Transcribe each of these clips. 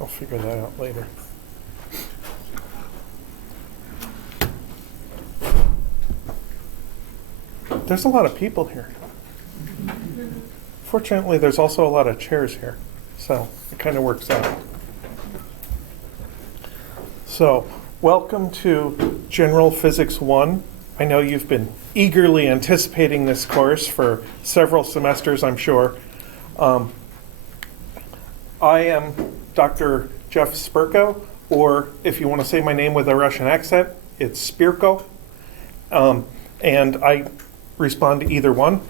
I'll figure that out later. There's a lot of people here. Fortunately, there's also a lot of chairs here, so it kind of works out. So, welcome to General Physics 1. I know you've been eagerly anticipating this course for several semesters, I'm sure. I am Dr. Jeff Spirko, or if you want to say my name with a Russian accent, it's Spirko. And I respond to either one.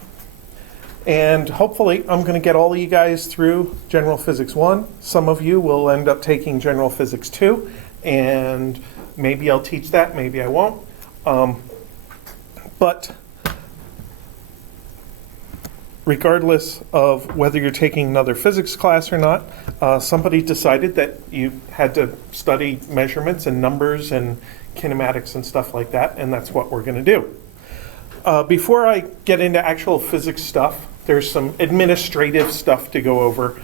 And hopefully I'm going to get all of you guys through General Physics 1. Some of you will end up taking General Physics 2, and maybe I'll teach that, maybe I won't. But regardless of whether you're taking another physics class or not, somebody decided that you had to study measurements and numbers and kinematics and stuff like that, and that's what we're going to do. Before I get into actual physics stuff, there's some administrative stuff to go over.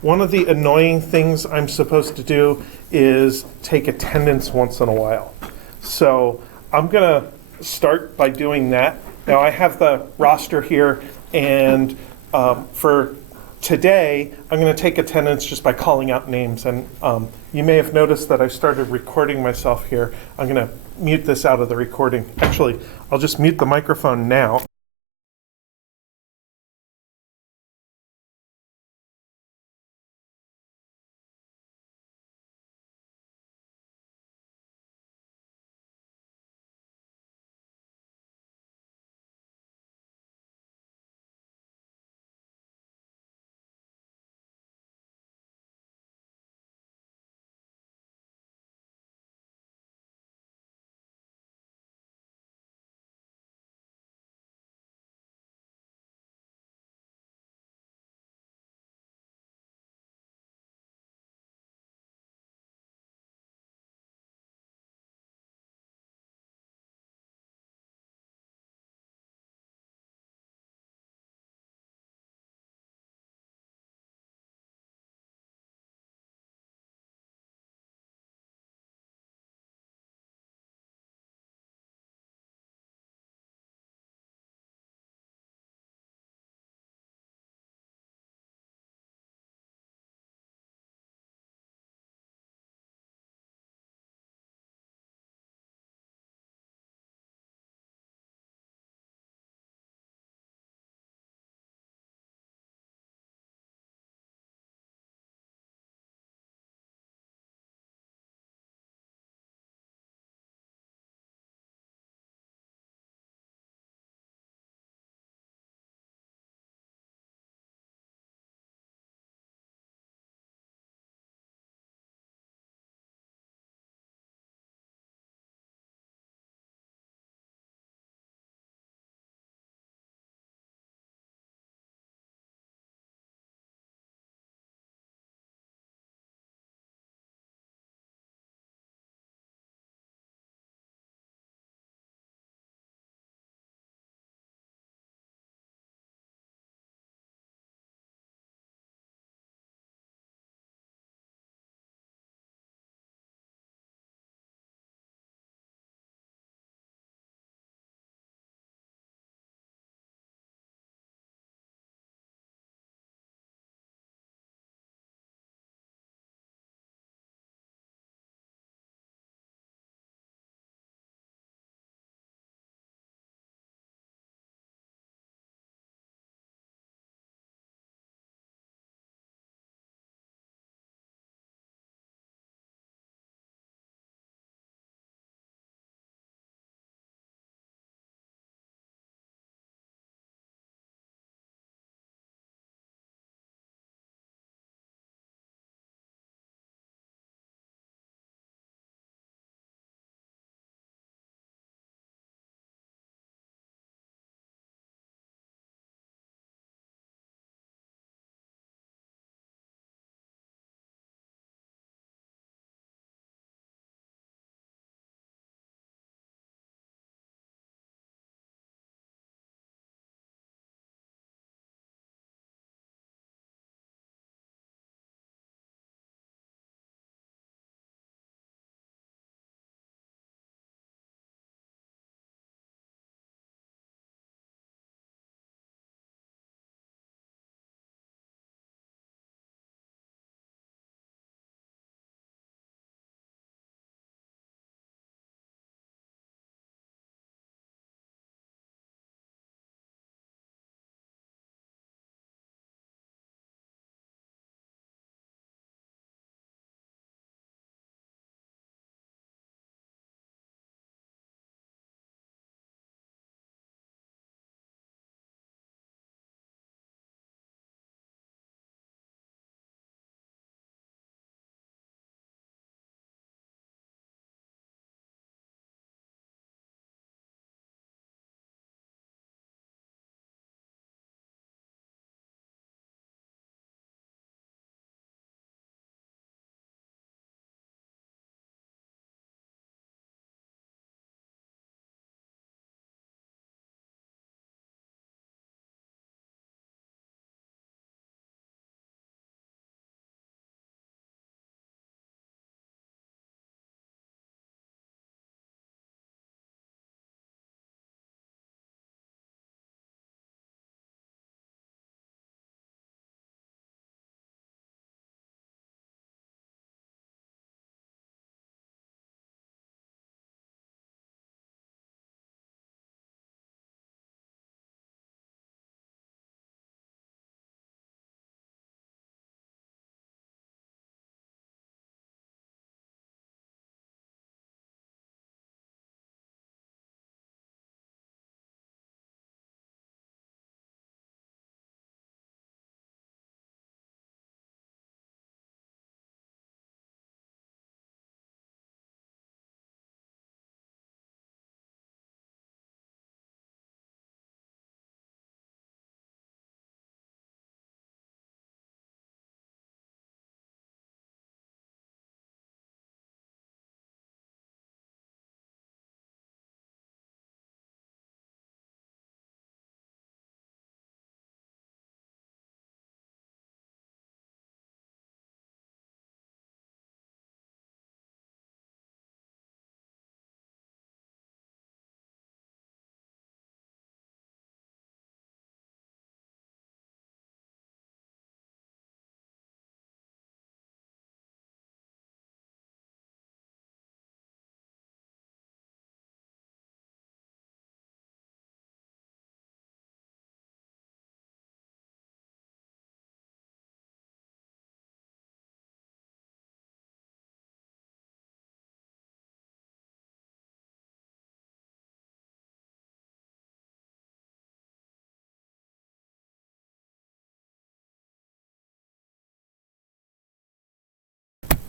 One of the annoying things I'm supposed to do is take attendance once in a while. So I'm going to start by doing that. Now I have the roster here, and for today, I'm going to take attendance just by calling out names. And you may have noticed that I started recording myself here. I'm going to mute this out of the recording. Actually, I'll just mute the microphone now.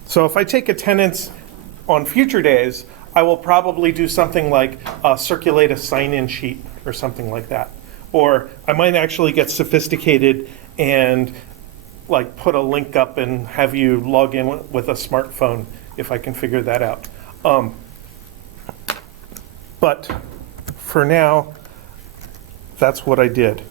So if I take attendance on future days, I will probably do something like circulate a sign-in sheet or something like that. Or I might actually get sophisticated and like put a link up and have you log in with a smartphone if I can figure that out. But for now, that's what I did.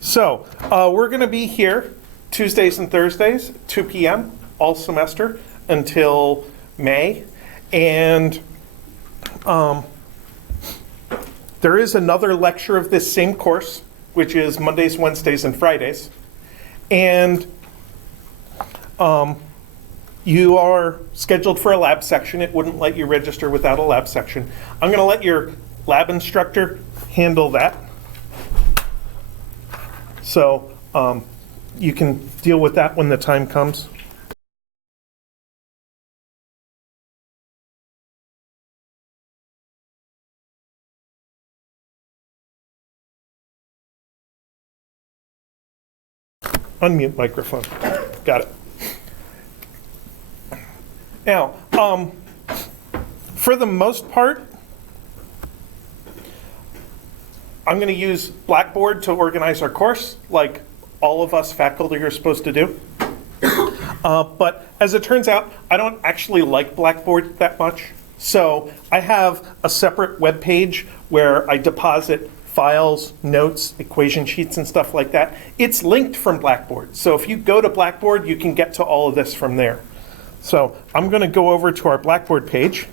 So we're going to be here Tuesdays and Thursdays, 2 p.m. all semester until May. And there is another lecture of this same course, which is Mondays, Wednesdays, and Fridays. And you are scheduled for a lab section. It wouldn't let you register without a lab section. I'm going to let your lab instructor handle that. So you can deal with that when the time comes. Unmute microphone. Got it. Now, for the most part, I'm going to use Blackboard to organize our course, like all of us faculty are supposed to do. But as it turns out, I don't actually like Blackboard that much. So I have a separate web page where I deposit files, notes, equation sheets, and stuff like that. It's linked from Blackboard. So if you go to Blackboard, you can get to all of this from there. So I'm going to go over to our Blackboard page.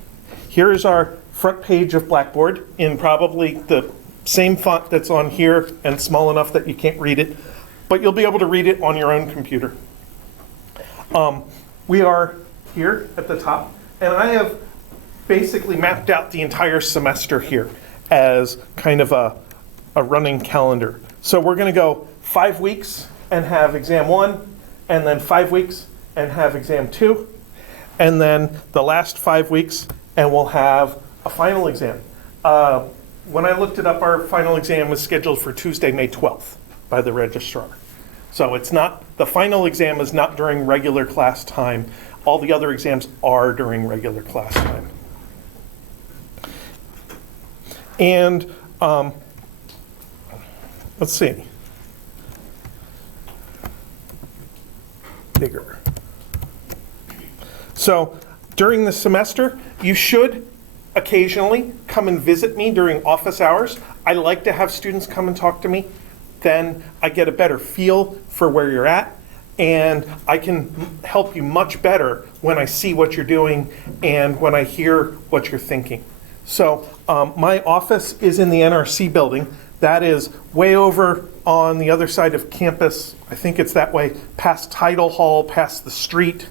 Here is our front page of Blackboard in probably the same font that's on here and small enough that you can't read it, but you'll be able to read it on your own computer. We are here at the top, and I have basically mapped out the entire semester here as kind of a running calendar. So we're going to go 5 weeks and have exam 1, and then 5 weeks and have exam 2, and then the last 5 weeks and we'll have a final exam. When I looked it up, our final exam was scheduled for Tuesday, May 12th by the registrar. So it's not, the final exam is not during regular class time. All the other exams are during regular class time. And let's see. Bigger. So during the semester, you should occasionally come and visit me during office hours. I like to have students come and talk to me. Then I get a better feel for where you're at, and I can help you much better when I see what you're doing and when I hear what you're thinking. So my office is in the NRC building. That is way over on the other side of campus. I think it's that way, past Tidal Hall, past the street.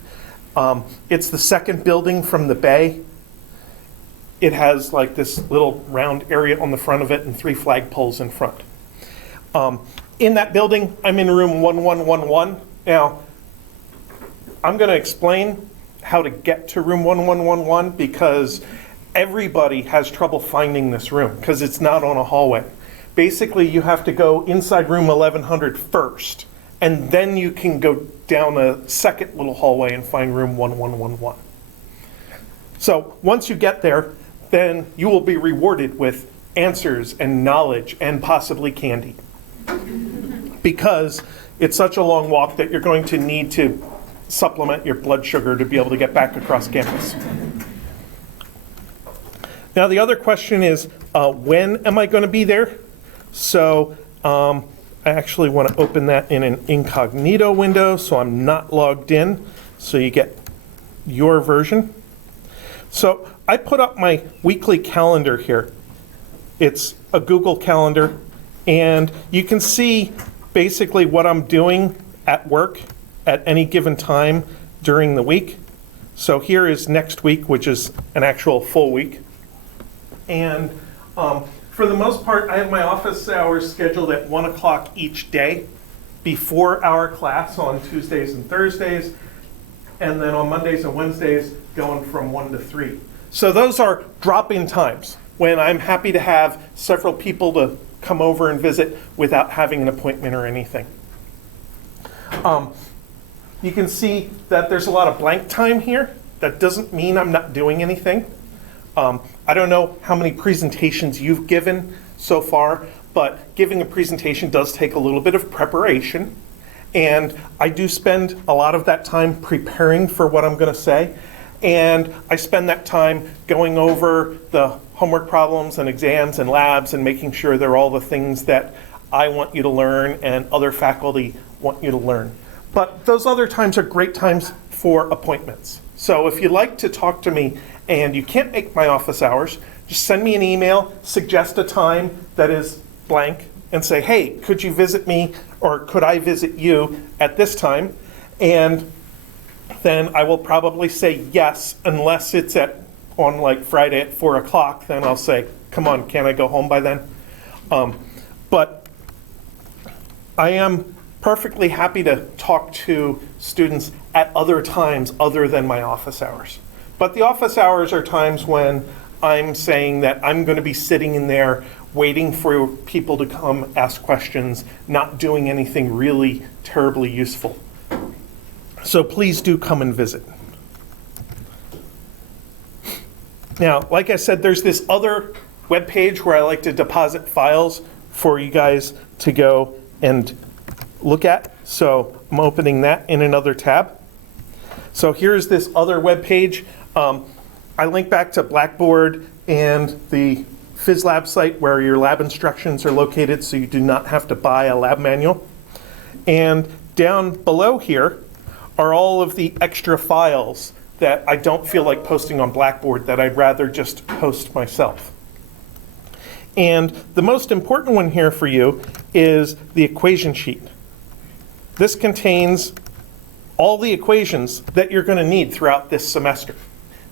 It's the second building from the bay. It has like this little round area on the front of it and 3 flagpoles in front. In that building, I'm in room 1111. Now, I'm going to explain how to get to room 1111 because everybody has trouble finding this room because it's not on a hallway. Basically, you have to go inside room 1100 first, and then you can go down a second little hallway and find room 1111. So once you get there, then you will be rewarded with answers and knowledge and possibly candy. Because it's such a long walk that you're going to need to supplement your blood sugar to be able to get back across campus. Now the other question is, when am I going to be there? So I actually want to open that in an incognito window so I'm not logged in, so you get your version. So I put up my weekly calendar here. It's a Google Calendar, and you can see basically what I'm doing at work at any given time during the week. So here is next week, which is an actual full week. And for the most part, I have my office hours scheduled at 1 o'clock each day before our class on Tuesdays and Thursdays, and then on Mondays and Wednesdays going from 1 to 3. So those are drop-in times when I'm happy to have several people to come over and visit without having an appointment or anything. you can see that there's a lot of blank time here. That doesn't mean I'm not doing anything. I don't know how many presentations you've given so far, but giving a presentation does take a little bit of preparation. And I do spend a lot of that time preparing for what I'm going to say. And I spend that time going over the homework problems and exams and labs and making sure they're all the things that I want you to learn and other faculty want you to learn. But those other times are great times for appointments. So if you'd like to talk to me and you can't make my office hours, just send me an email, suggest a time that is blank, and say, hey, could you visit me, or could I visit you at this time? And then I will probably say yes, unless it's on like Friday at 4 o'clock, then I'll say, come on, can I go home by then? But I am perfectly happy to talk to students at other times other than my office hours. But the office hours are times when I'm saying that I'm going to be sitting in there waiting for people to come ask questions, not doing anything really terribly useful. So please do come and visit. Now, like I said, there's this other web page where I like to deposit files for you guys to go and look at. So I'm opening that in another tab. So here's this other web page. I link back to Blackboard and the PhysLab site where your lab instructions are located, so you do not have to buy a lab manual. And down below here are all of the extra files that I don't feel like posting on Blackboard, that I'd rather just post myself. And the most important one here for you is the equation sheet. This contains all the equations that you're going to need throughout this semester.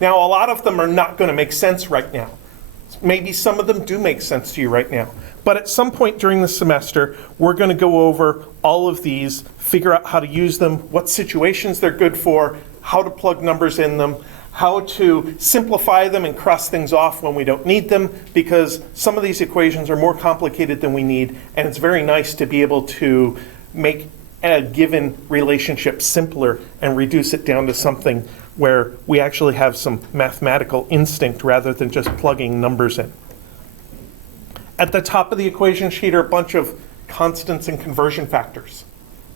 Now, a lot of them are not going to make sense right now. Maybe some of them do make sense to you right now. But at some point during the semester, we're going to go over all of these, figure out how to use them, what situations they're good for, how to plug numbers in them, how to simplify them and cross things off when we don't need them, because some of these equations are more complicated than we need, and it's very nice to be able to make a given relationship simpler and reduce it down to something where we actually have some mathematical instinct rather than just plugging numbers in. At the top of the equation sheet are a bunch of constants and conversion factors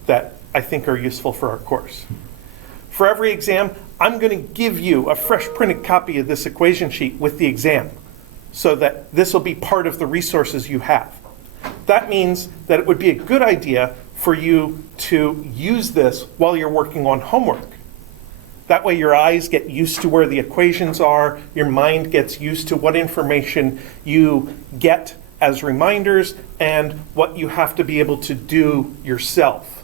that I think are useful for our course. For every exam, I'm going to give you a fresh printed copy of this equation sheet with the exam, so that this will be part of the resources you have. That means that it would be a good idea for you to use this while you're working on homework. That way your eyes get used to where the equations are, your mind gets used to what information you get as reminders and what you have to be able to do yourself.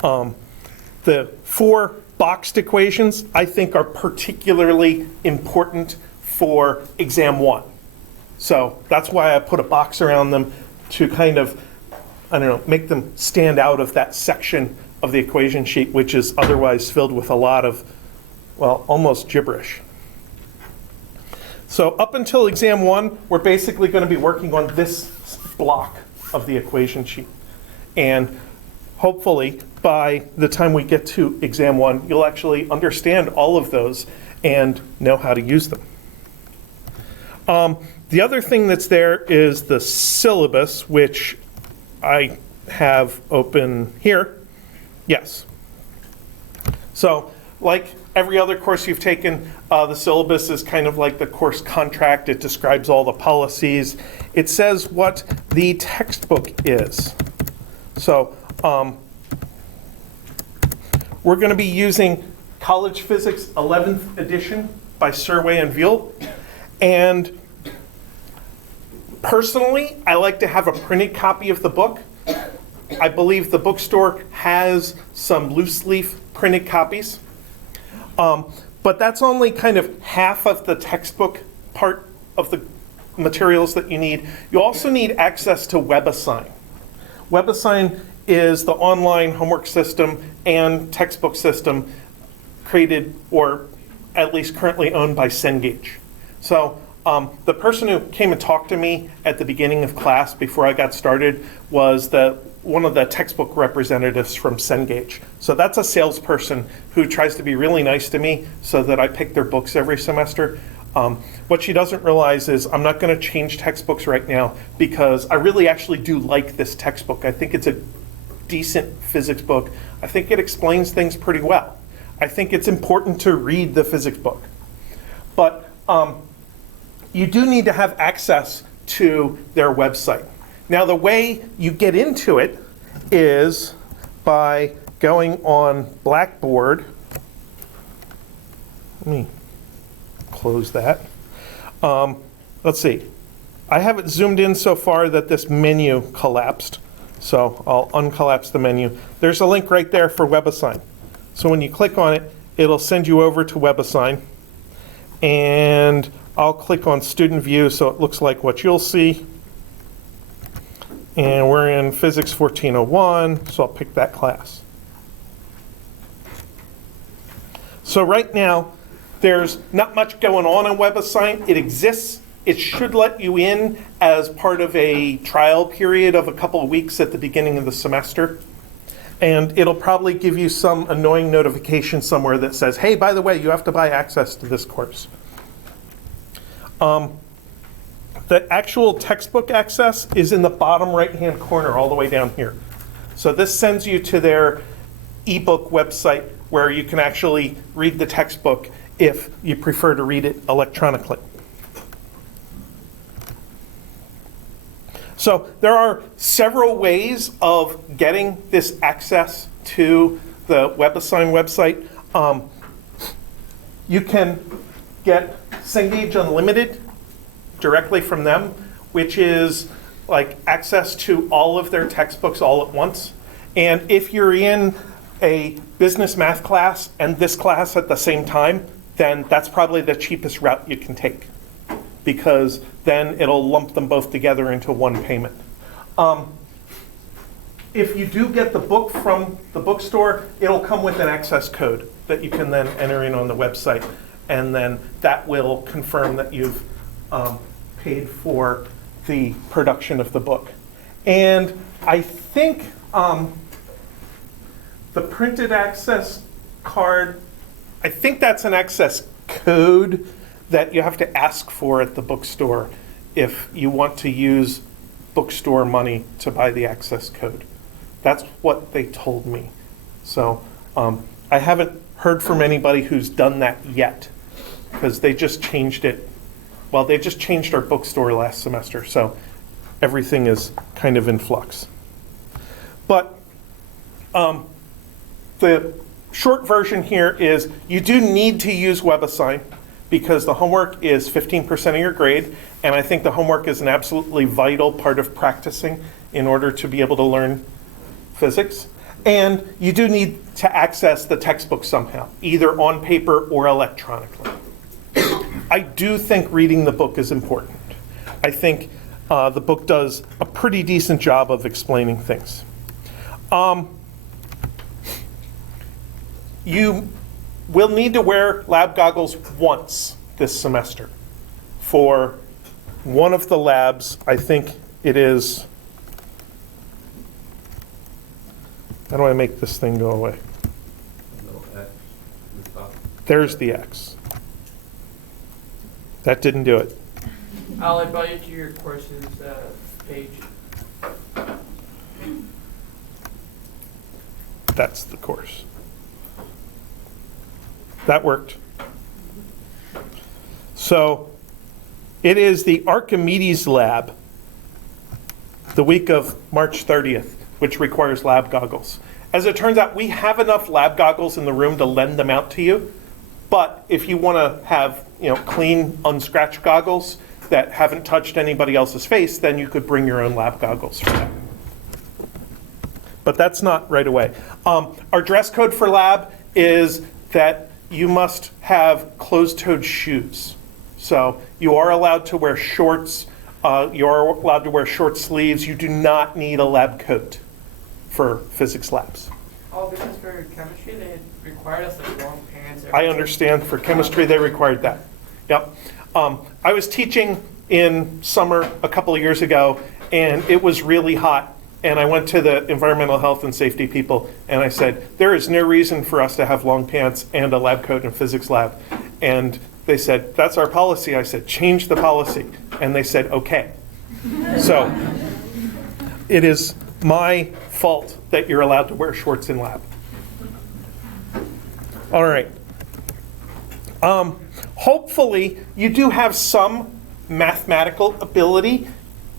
The 4 boxed equations I think are particularly important for exam 1. So that's why I put a box around them to kind of, I don't know, make them stand out of that section of the equation sheet, which is otherwise filled with a lot of, well, almost gibberish. So up until exam 1, we're basically going to be working on this block of the equation sheet. And hopefully, by the time we get to exam 1, you'll actually understand all of those and know how to use them. The other thing that's there is the syllabus, which I have open here. Yes. So, like every other course you've taken, the syllabus is kind of like the course contract. It describes all the policies. It says what the textbook is. So, we're going to be using College Physics 11th edition by Surway and Veal. And personally, I like to have a printed copy of the book. I believe the bookstore has some loose leaf printed copies. But that's only kind of half of the textbook part of the materials that you need. You also need access to WebAssign. WebAssign is the online homework system and textbook system created, or at least currently owned, by Cengage. So the person who came and talked to me at the beginning of class before I got started was the one of the textbook representatives from Cengage. So that's a salesperson who tries to be really nice to me so that I pick their books every semester. What she doesn't realize is I'm not going to change textbooks right now because I really actually do like this textbook. I think it's a decent physics book. I think it explains things pretty well. I think it's important to read the physics book. But you do need to have access to their website. Now, the way you get into it is by going on Blackboard. Let me close that. Let's see. I have it zoomed in so far that this menu collapsed. So I'll uncollapse the menu. There's a link right there for WebAssign. So when you click on it, it'll send you over to WebAssign. And I'll click on Student View so it looks like what you'll see. And we're in Physics 1401, so I'll pick that class. So right now, there's not much going on WebAssign. It exists. It should let you in as part of a trial period of a couple of weeks at the beginning of the semester. And it'll probably give you some annoying notification somewhere that says, hey, by the way, you have to buy access to this course. The actual textbook access is in the bottom right-hand corner all the way down here. So this sends you to their ebook website where you can actually read the textbook if you prefer to read it electronically. So there are several ways of getting this access to the WebAssign website. You can get Cengage Unlimited directly from them, which is like access to all of their textbooks all at once. And if you're in a business math class and this class at the same time, then that's probably the cheapest route you can take, because then it'll lump them both together into one payment. If you do get the book from the bookstore, it'll come with an access code that you can then enter in on the website, and then that will confirm that you've paid for the production of the book. And I think the printed access card, I think that's an access code that you have to ask for at the bookstore if you want to use bookstore money to buy the access code. That's what they told me. So I haven't heard from anybody who's done that yet, because they just changed it. Well, they just changed our bookstore last semester, so everything is kind of in flux. But the short version here is you do need to use WebAssign because the homework is 15% of your grade, and I think the homework is an absolutely vital part of practicing in order to be able to learn physics. And you do need to access the textbook somehow, either on paper or electronically. I do think reading the book is important. I think the book does a pretty decent job of explaining things. You will need to wear lab goggles once this semester for one of the labs. I think it is, how do I make this thing go away? There's the X. That didn't do it. I'll invite you to your courses page. That's the course. That worked. So it is the Archimedes lab, the week of March 30th, which requires lab goggles. As it turns out, we have enough lab goggles in the room to lend them out to you. But if you want to have, clean, unscratched goggles that haven't touched anybody else's face, then you could bring your own lab goggles for that. But that's not right away. Our dress code for lab is that you must have closed-toed shoes. So you are allowed to wear shorts. You are allowed to wear short sleeves. You do not need a lab coat for physics labs. Oh, because for chemistry, they had required us like long pants. I understand. For chemistry, they required that. Yep. I was teaching in summer a couple of years ago, and it was really hot. And I went to the environmental health and safety people, and I said, there is no reason for us to have long pants and a lab coat in a physics lab. And they said, that's our policy. I said, change the policy. And they said, okay. So it is my fault that you're allowed to wear shorts in lab. All right. Hopefully, you do have some mathematical ability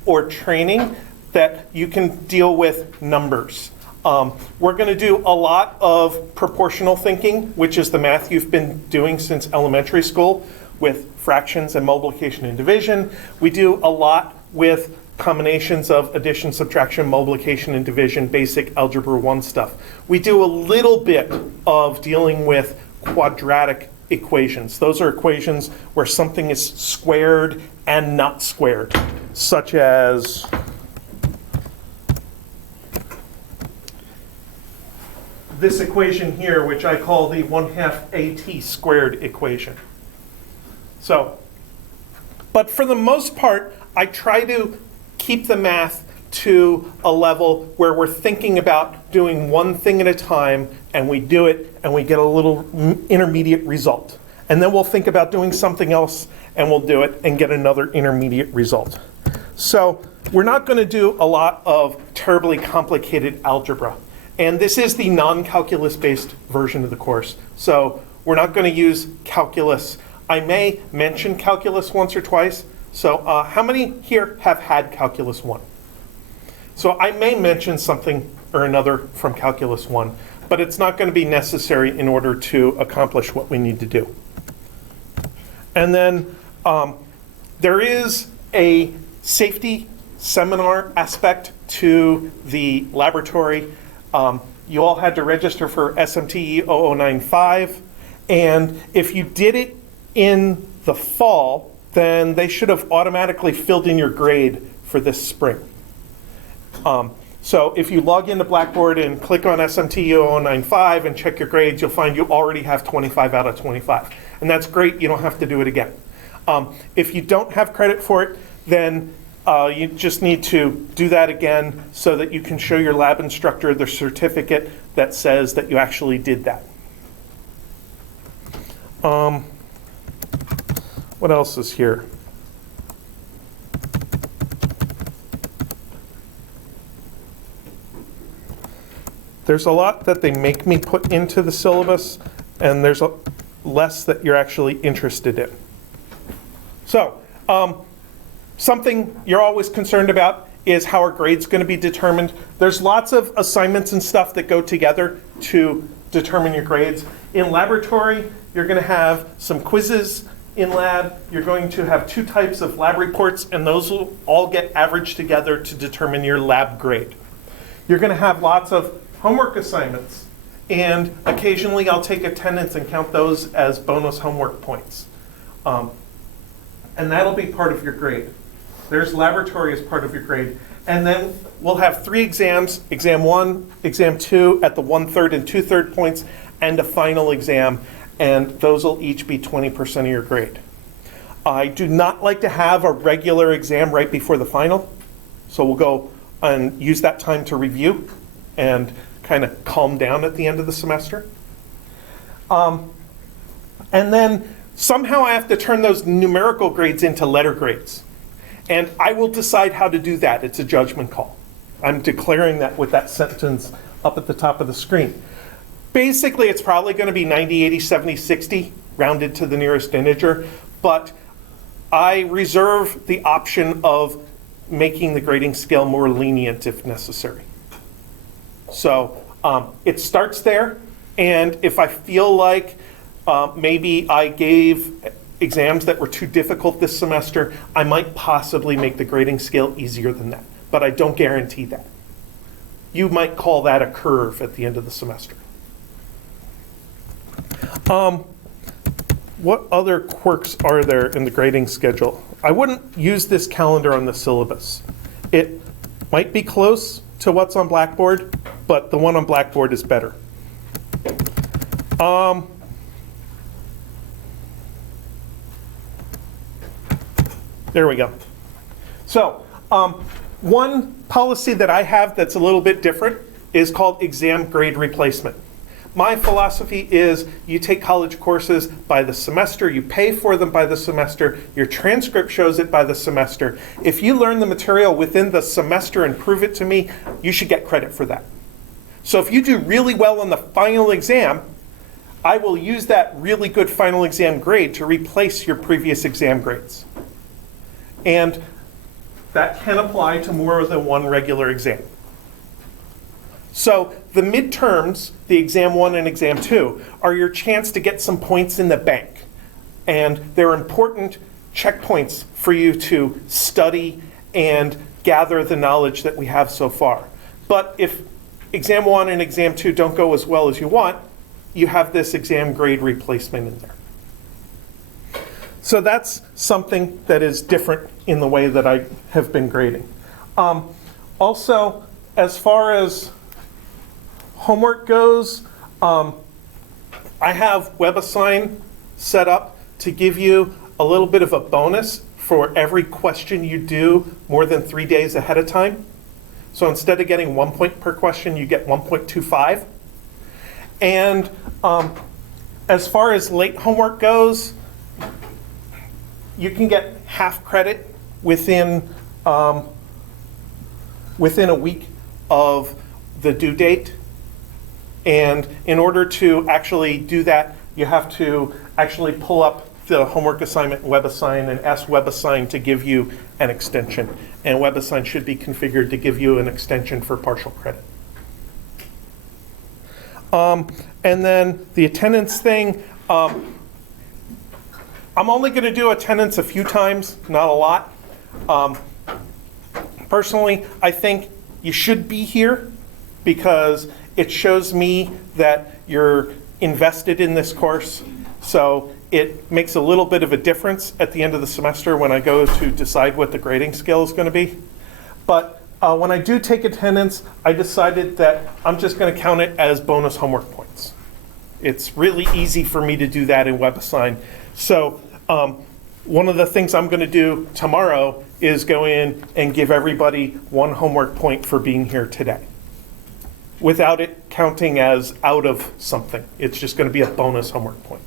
or training that you can deal with numbers. We're going to do a lot of proportional thinking, which is the math you've been doing since elementary school with fractions and multiplication and division. We do a lot with combinations of addition, subtraction, multiplication, and division, basic algebra 1 stuff. We do a little bit of dealing with quadratic equations. Those are equations where something is squared and not squared, such as this equation here, which I call the 1/2 AT squared equation. So, but for the most part, I try to keep the math to a level where we're thinking about doing one thing at a time, and we do it, and we get a little intermediate result. And then we'll think about doing something else, and we'll do it and get another intermediate result. So we're not going to do a lot of terribly complicated algebra. And this is the non-calculus-based version of the course. So we're not going to use calculus. I may mention calculus once or twice. So how many here have had calculus 1? So I may mention something or another from calculus 1, but it's not going to be necessary in order to accomplish what we need to do. And then there is a safety seminar aspect to the laboratory. You all had to register for SMTE 0095, and if you did it in the fall, then they should have automatically filled in your grade for this spring. So if you log into Blackboard and click on SMTE 0095 and check your grades, you'll find you already have 25 out of 25. And that's great, you don't have to do it again. If you don't have credit for it, then you just need to do that again so that you can show your lab instructor the certificate that says that you actually did that. What else is here? There's a lot that they make me put into the syllabus, and there's less that you're actually interested in. So, something you're always concerned about is how our grade's going to be determined. There's lots of assignments and stuff that go together to determine your grades. In laboratory, you're going to have some quizzes in lab. You're going to have 2 types of lab reports, and those will all get averaged together to determine your lab grade. You're going to have lots of homework assignments, and occasionally I'll take attendance and count those as bonus homework points. And that'll be part of your grade. There's laboratory as part of your grade. And then we'll have 3 exams, exam 1, exam 2 at the 1/3 and 2/3 points, and a final exam, and those will each be 20% of your grade. I do not like to have a regular exam right before the final, so we'll go and use that time to review and kind of calm down at the end of the semester. And then somehow I have to turn those numerical grades into letter grades. And I will decide how to do that. It's a judgment call. I'm declaring that with that sentence up at the top of the screen. Basically, it's probably going to be 90, 80, 70, 60, rounded to the nearest integer. But I reserve the option of making the grading scale more lenient if necessary. So it starts there. And if I feel like maybe I gave exams that were too difficult this semester, I might possibly make the grading scale easier than that. But I don't guarantee that. You might call that a curve at the end of the semester. What other quirks are there in the grading schedule? I wouldn't use this calendar on the syllabus. It might be close to what's on Blackboard, but the one on Blackboard is better. There we go. So One policy that I have that's a little bit different is called exam grade replacement. My philosophy is you take college courses by the semester, you pay for them by the semester, your transcript shows it by the semester. If you learn the material within the semester and prove it to me, you should get credit for that. So if you do really well on the final exam, I will use that really good final exam grade to replace your previous exam grades. And that can apply to more than one regular exam. So the midterms, the exam 1 and exam 2, are your chance to get some points in the bank. And they're important checkpoints for you to study and gather the knowledge that we have so far. But if exam 1 and exam 2 don't go as well as you want, you have this exam grade replacement in there. So that's something that is different in the way that I have been grading. Also, as far as homework goes, I have WebAssign set up to give you a little bit of a bonus for every question you do more than 3 days ahead of time. So instead of getting 1 point per question, you get 1.25. And as far as late homework goes, you can get half credit within a week of the due date. And in order to actually do that, you have to actually pull up the homework assignment in WebAssign and ask WebAssign to give you an extension. And WebAssign should be configured to give you an extension for partial credit. And then the attendance thing, I'm only going to do attendance a few times, not a lot. Personally, I think you should be here because it shows me that you're invested in this course. So it makes a little bit of a difference at the end of the semester when I go to decide what the grading scale is going to be. But when I do take attendance, I decided that I'm just going to count it as bonus homework points. It's really easy for me to do that in WebAssign. So one of the things I'm going to do tomorrow is go in and give everybody 1 homework point for being here today, without it counting as out of something. It's just going to be a bonus homework point.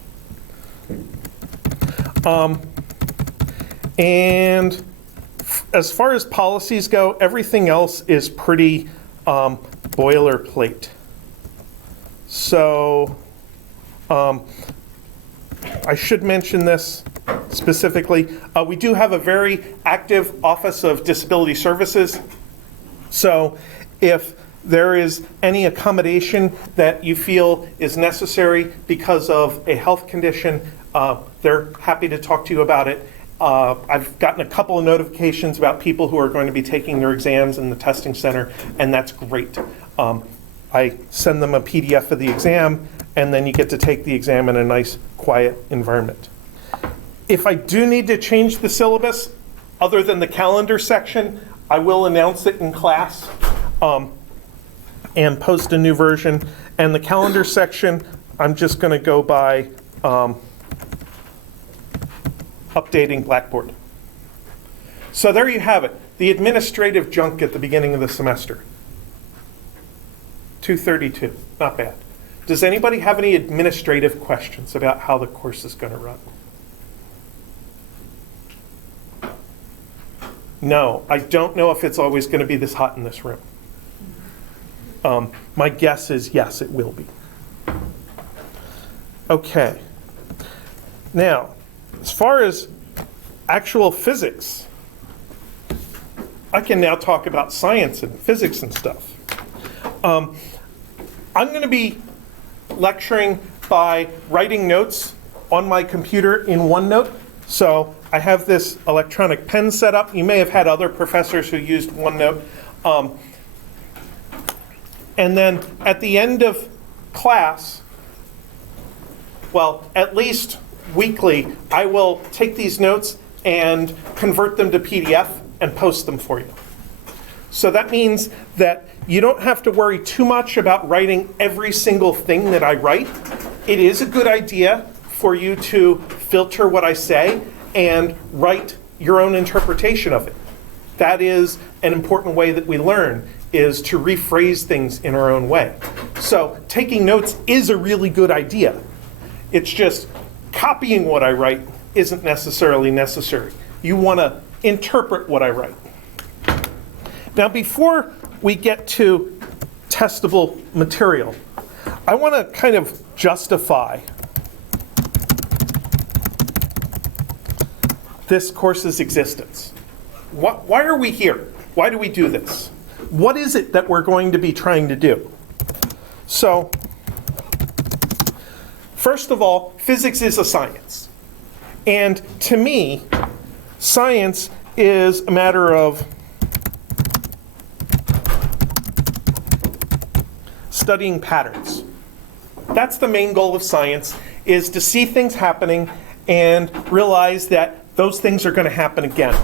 And as far as policies go, everything else is pretty boilerplate. So I should mention this specifically. We do have a very active Office of Disability Services. So if there is any accommodation that you feel is necessary because of a health condition, they're happy to talk to you about it. I've gotten a couple of notifications about people who are going to be taking their exams in the testing center, and that's great. I send them a PDF of the exam, and then you get to take the exam in a nice, quiet environment. If I do need to change the syllabus, other than the calendar section, I will announce it in class and post a new version. And the calendar section, I'm just going to go by updating Blackboard. So there you have it, the administrative junk at the beginning of the semester. 232, not bad. Does anybody have any administrative questions about how the course is going to run? No, I don't know if it's always going to be this hot in this room. My guess is yes, it will be. Okay. Now, as far as actual physics, I can now talk about science and physics and stuff. I'm going to be lecturing by writing notes on my computer in OneNote. So I have this electronic pen set up. You may have had other professors who used OneNote. And then at the end of class, well, at least weekly, I will take these notes and convert them to PDF and post them for you. So that means that you don't have to worry too much about writing every single thing that I write. It is a good idea for you to filter what I say and write your own interpretation of it. That is an important way that we learn, is to rephrase things in our own way. So taking notes is a really good idea. It's just copying what I write isn't necessarily necessary. You want to interpret what I write. Now, before we get to testable material, I want to kind of justify this course's existence. Why are we here? Why do we do this? What is it that we're going to be trying to do? So, first of all, physics is a science. And to me, science is a matter of studying patterns. That's the main goal of science, is to see things happening and realize that those things are going to happen again.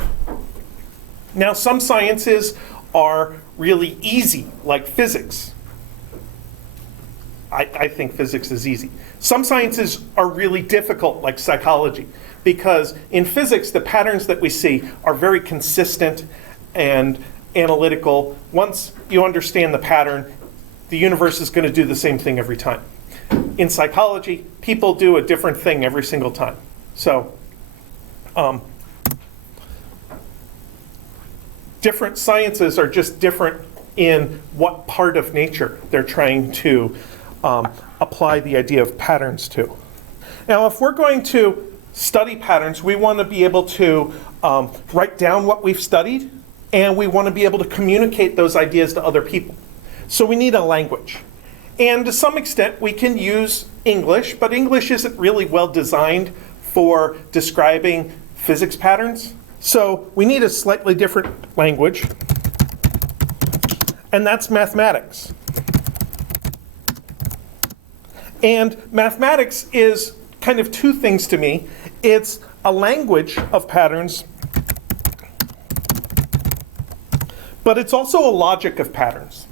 Now, some sciences are really easy, like physics. I think physics is easy. Some sciences are really difficult, like psychology, because in physics, the patterns that we see are very consistent and analytical. Once you understand the pattern, the universe is going to do the same thing every time. In psychology, people do a different thing every single time. So, different sciences are just different in what part of nature they're trying to apply the idea of patterns to. Now, if we're going to study patterns, we want to be able to write down what we've studied, and we want to be able to communicate those ideas to other people. So we need a language. And to some extent, we can use English, but English isn't really well designed for describing physics patterns. So we need a slightly different language, and that's mathematics. And mathematics is kind of two things to me. It's a language of patterns, but it's also a logic of patterns.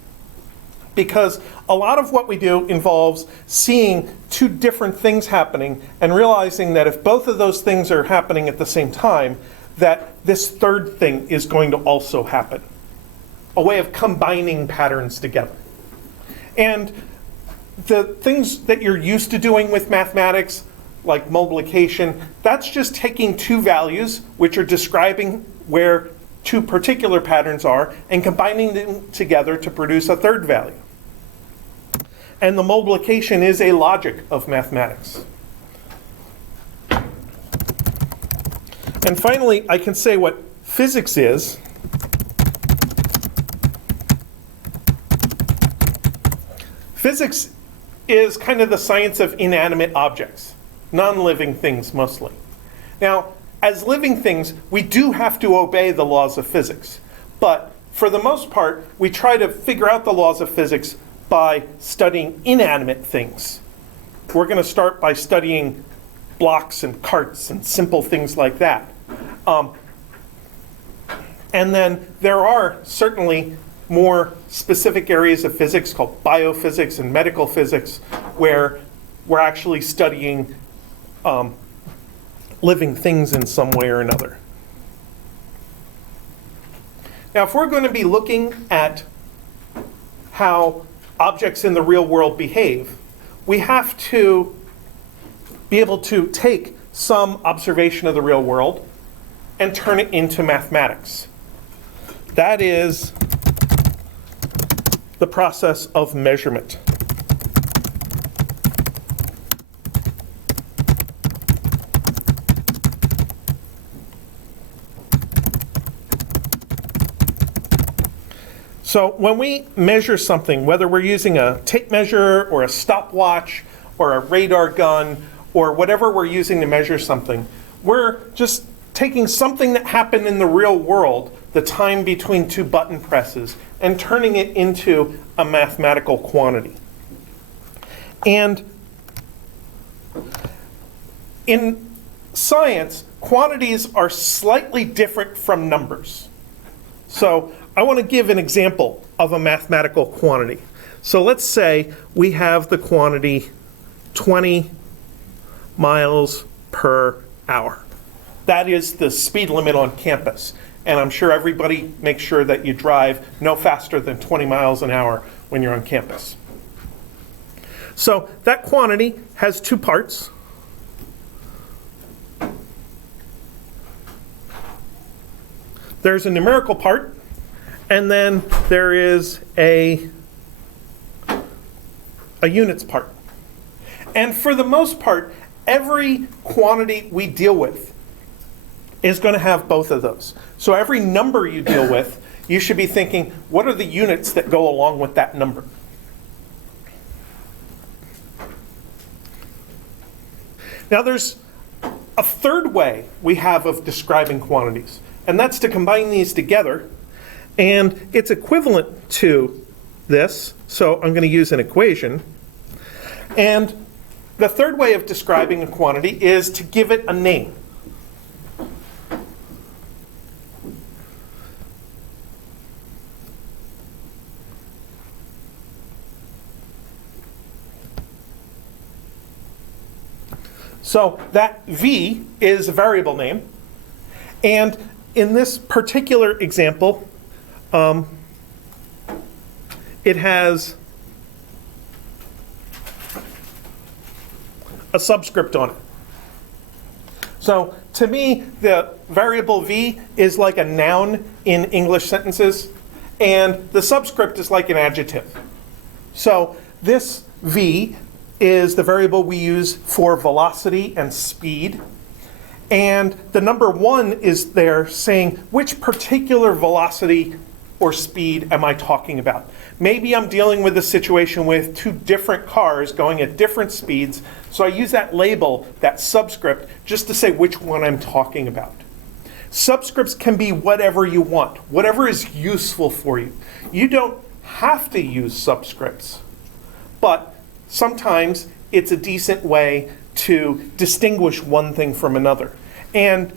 Because a lot of what we do involves seeing two different things happening and realizing that if both of those things are happening at the same time, that this third thing is going to also happen. A way of combining patterns together. And the things that you're used to doing with mathematics, like multiplication, that's just taking two values, which are describing where two particular patterns are, and combining them together to produce a third value. And the multiplication is a logic of mathematics. And finally, I can say what physics is. Physics is kind of the science of inanimate objects, non-living things mostly. Now, as living things, we do have to obey the laws of physics. But for the most part, we try to figure out the laws of physics by studying inanimate things. We're going to start by studying blocks and carts and simple things like that. And then there are certainly more specific areas of physics called biophysics and medical physics where we're actually studying living things in some way or another. Now, if we're going to be looking at how objects in the real world behave, we have to be able to take some observation of the real world and turn it into mathematics. That is the process of measurement. So when we measure something, whether we're using a tape measure or a stopwatch or a radar gun or whatever we're using to measure something, we're just taking something that happened in the real world, the time between two button presses, and turning it into a mathematical quantity. And in science, quantities are slightly different from numbers. So I want to give an example of a mathematical quantity. So let's say we have the quantity 20 miles per hour. That is the speed limit on campus. And I'm sure everybody makes sure that you drive no faster than 20 miles an hour when you're on campus. So that quantity has two parts. There's a numerical part, and then there is a units part. And for the most part, every quantity we deal with is going to have both of those. So every number you deal with, you should be thinking, what are the units that go along with that number? Now there's a third way we have of describing quantities, and that's to combine these together, and it's equivalent to this, so I'm going to use an equation. And the third way of describing a quantity is to give it a name. So that V is a variable name. And in this particular example, it has a subscript on it. So to me, the variable V is like a noun in English sentences, and the subscript is like an adjective. So this V is the variable we use for velocity and speed. And the number 1 is there saying which particular velocity or speed am I talking about. Maybe I'm dealing with a situation with two different cars going at different speeds, so I use that label, that subscript, just to say which one I'm talking about. Subscripts can be whatever you want, whatever is useful for you. You don't have to use subscripts, but sometimes it's a decent way to distinguish one thing from another. And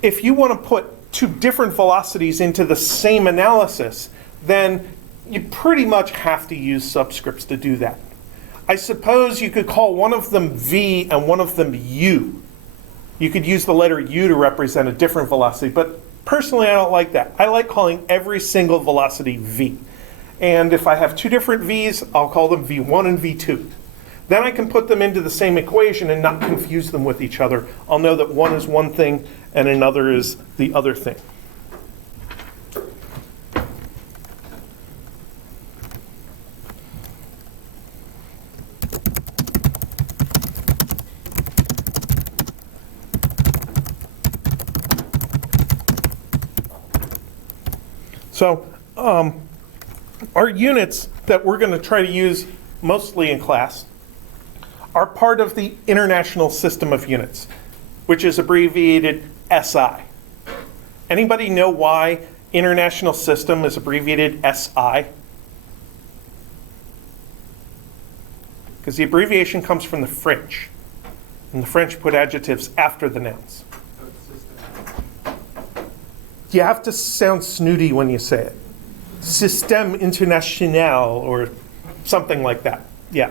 if you want to put two different velocities into the same analysis, then you pretty much have to use subscripts to do that. I suppose you could call one of them V and one of them U. You could use the letter U to represent a different velocity, but personally I don't like that. I like calling every single velocity V. And if I have two different V's, I'll call them V1 and V2. Then I can put them into the same equation and not confuse them with each other. I'll know that one is one thing and another is the other thing. So our units that we're going to try to use mostly in class are part of the International System of Units, which is abbreviated SI. Anybody know why International System is abbreviated SI? Because the abbreviation comes from the French, and the French put adjectives after the nouns. You have to sound snooty when you say it. Système International or something like that. Yeah.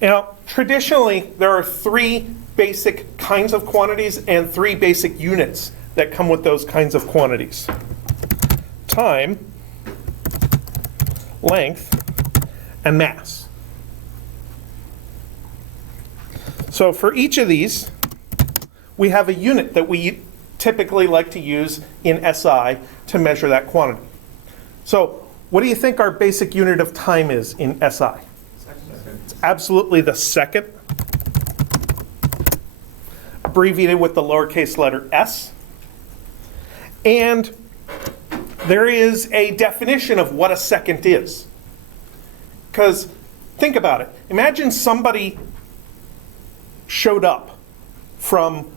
Now, traditionally, there are three basic kinds of quantities and three basic units that come with those kinds of quantities. Time, length, and mass. So for each of these, we have a unit that we typically like to use in SI to measure that quantity. So what do you think our basic unit of time is in SI? It's absolutely the second, abbreviated with the lowercase letter s. And there is a definition of what a second is. Because think about it. Imagine somebody showed up from,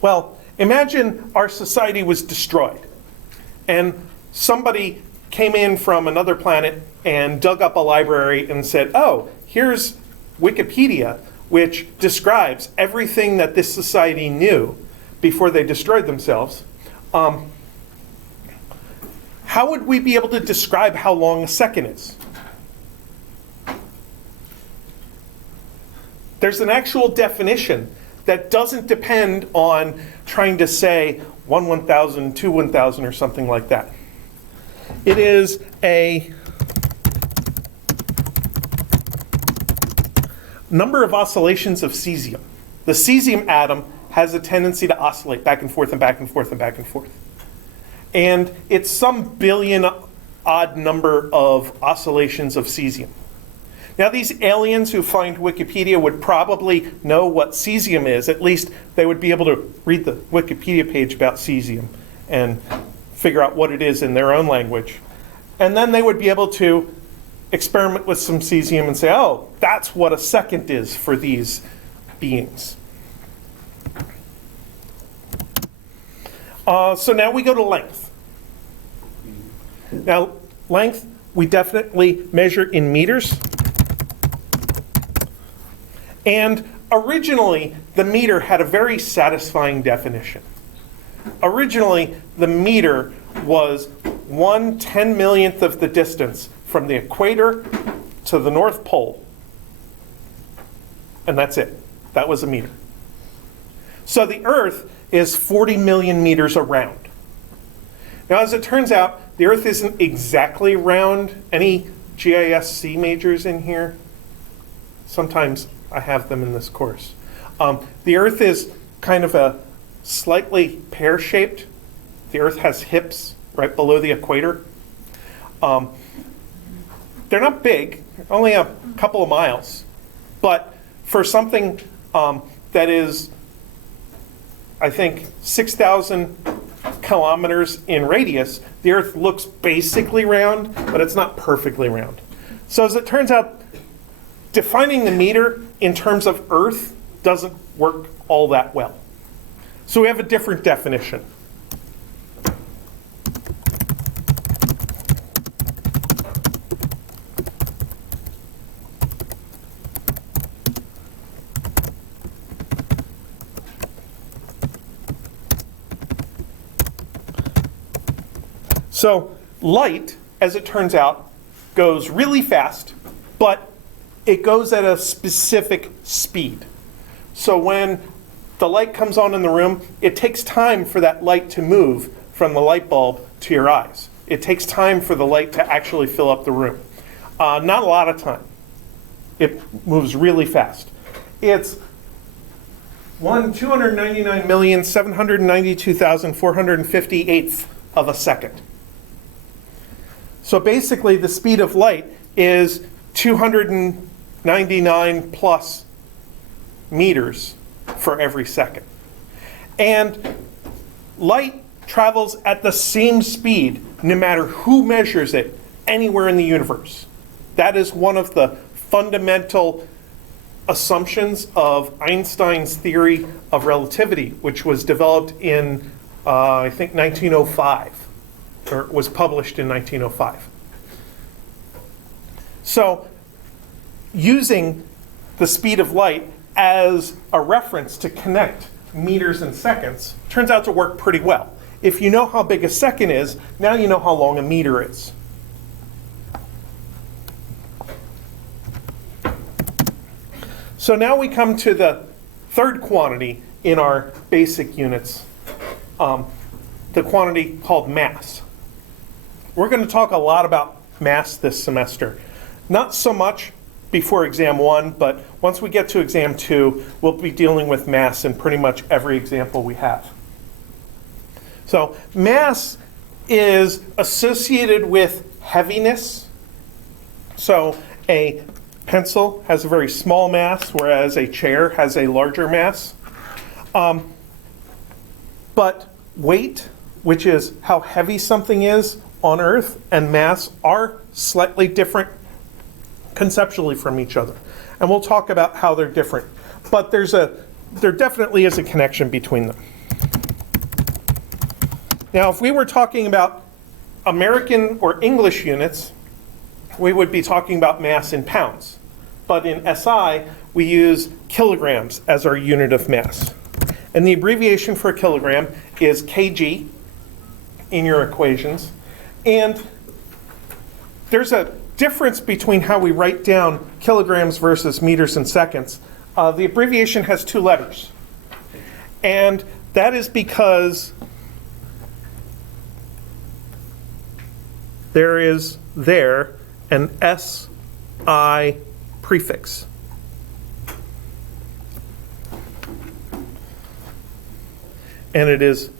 well, imagine our society was destroyed and somebody came in from another planet and dug up a library and said, oh, here's Wikipedia, which describes everything that this society knew before they destroyed themselves. How would we be able to describe how long a second is? There's an actual definition that doesn't depend on trying to say 1/1000, 2/1000, or something like that. It is a number of oscillations of cesium. The cesium atom has a tendency to oscillate back and forth and back and forth and back and forth. And it's some billion odd number of oscillations of cesium. Now, these aliens who find Wikipedia would probably know what cesium is. At least they would be able to read the Wikipedia page about cesium and figure out what it is in their own language. And then they would be able to experiment with some cesium and say, oh, that's what a second is for these beings. So now we go to length. Now, length, we definitely measure in meters. And originally, the meter had a very satisfying definition. Originally, the meter was 1/10,000,000th of the distance from the equator to the North Pole. And that's it. That was a meter. So the Earth is 40 million meters around. Now, as it turns out, the Earth isn't exactly round. Any GISC majors in here? Sometimes I have them in this course. The Earth is kind of a slightly pear-shaped. The Earth has hips right below the equator. They're not big, only a couple of miles. But for something that is, I think, 6,000 kilometers in radius, the Earth looks basically round, but it's not perfectly round. So as it turns out, defining the meter in terms of Earth doesn't work all that well. So we have a different definition. So light, as it turns out, goes really fast, but it goes at a specific speed. So when the light comes on in the room, it takes time for that light to move from the light bulb to your eyes. It takes time for the light to actually fill up the room. Not a lot of time. It moves really fast. It's 299,792,458th of a second. So basically, the speed of light is 299 plus meters for every second. And light travels at the same speed no matter who measures it anywhere in the universe. That is one of the fundamental assumptions of Einstein's theory of relativity, which was developed in, I think, 1905, or was published in 1905. So using the speed of light as a reference to connect meters and seconds turns out to work pretty well. If you know how big a second is, now you know how long a meter is. So now we come to the third quantity in our basic units, the quantity called mass. We're going to talk a lot about mass this semester. Not so much before exam 1, but once we get to exam 2, we'll be dealing with mass in pretty much every example we have. So mass is associated with heaviness. So a pencil has a very small mass, whereas a chair has a larger mass. But weight, which is how heavy something is on Earth, and mass are slightly different conceptually from each other. And we'll talk about how they're different. But there definitely is a connection between them. Now, if we were talking about American or English units, we would be talking about mass in pounds. But in SI, we use kilograms as our unit of mass. And the abbreviation for a kilogram is kg in your equations. And there's a difference between how we write down kilograms versus meters and seconds. The abbreviation has 2 letters. And that is because there is an SI prefix. And it is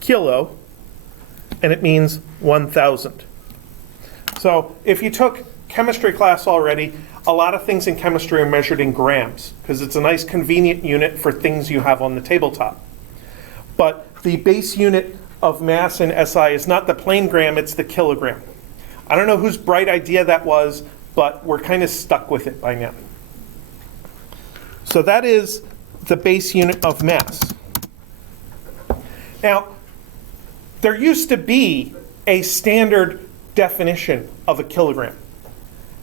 kilo, and it means 1,000. So if you took chemistry class already, a lot of things in chemistry are measured in grams, because it's a nice convenient unit for things you have on the tabletop. But the base unit of mass in SI is not the plain gram, it's the kilogram. I don't know whose bright idea that was, but we're kind of stuck with it by now. So that is the base unit of mass. Now, there used to be a standard definition of a kilogram.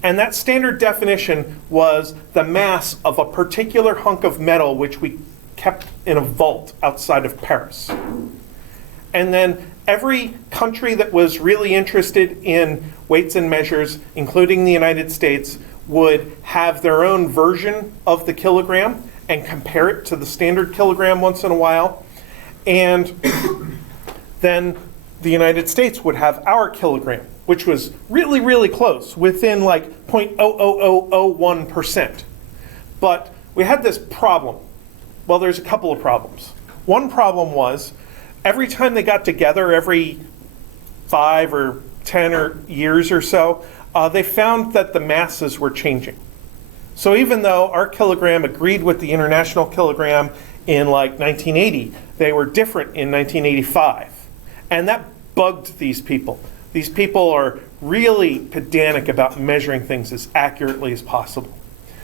And that standard definition was the mass of a particular hunk of metal which we kept in a vault outside of Paris. And then every country that was really interested in weights and measures, including the United States, would have their own version of the kilogram and compare it to the standard kilogram once in a while. And then the United States would have our kilogram, which was really, really close, within like 0.00001%. But we had this problem. Well, there's a couple of problems. One problem was every time they got together, every 5 or 10 years or so, they found that the masses were changing. So even though our kilogram agreed with the international kilogram in like 1980, they were different in 1985. And that bugged these people. These people are really pedantic about measuring things as accurately as possible.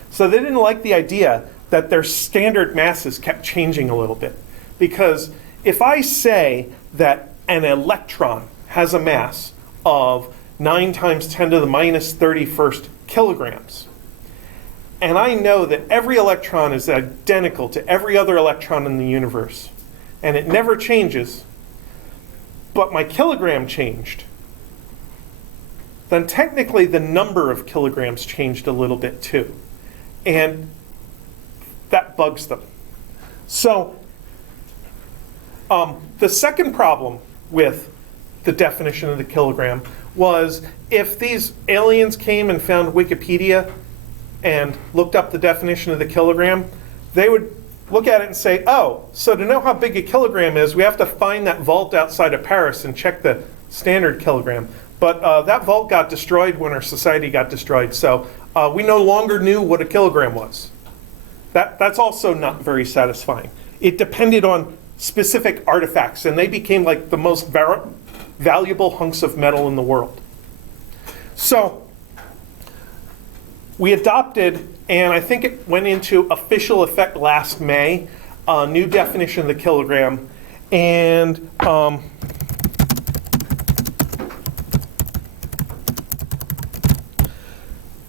So they didn't like the idea that their standard masses kept changing a little bit. Because if I say that an electron has a mass of 9 times 10 to the minus 31st kilograms, and I know that every electron is identical to every other electron in the universe, and it never changes, but my kilogram changed, then technically the number of kilograms changed a little bit too. And that bugs them. So the second problem with the definition of the kilogram was if these aliens came and found Wikipedia and looked up the definition of the kilogram, they would look at it and say, oh, so to know how big a kilogram is, we have to find that vault outside of Paris and check the standard kilogram. But that vault got destroyed when our society got destroyed, so we no longer knew what a kilogram was. That's also not very satisfying. It depended on specific artifacts, and they became like the most valuable hunks of metal in the world. So we adopted, and I think it went into official effect last May, a new definition of the kilogram. And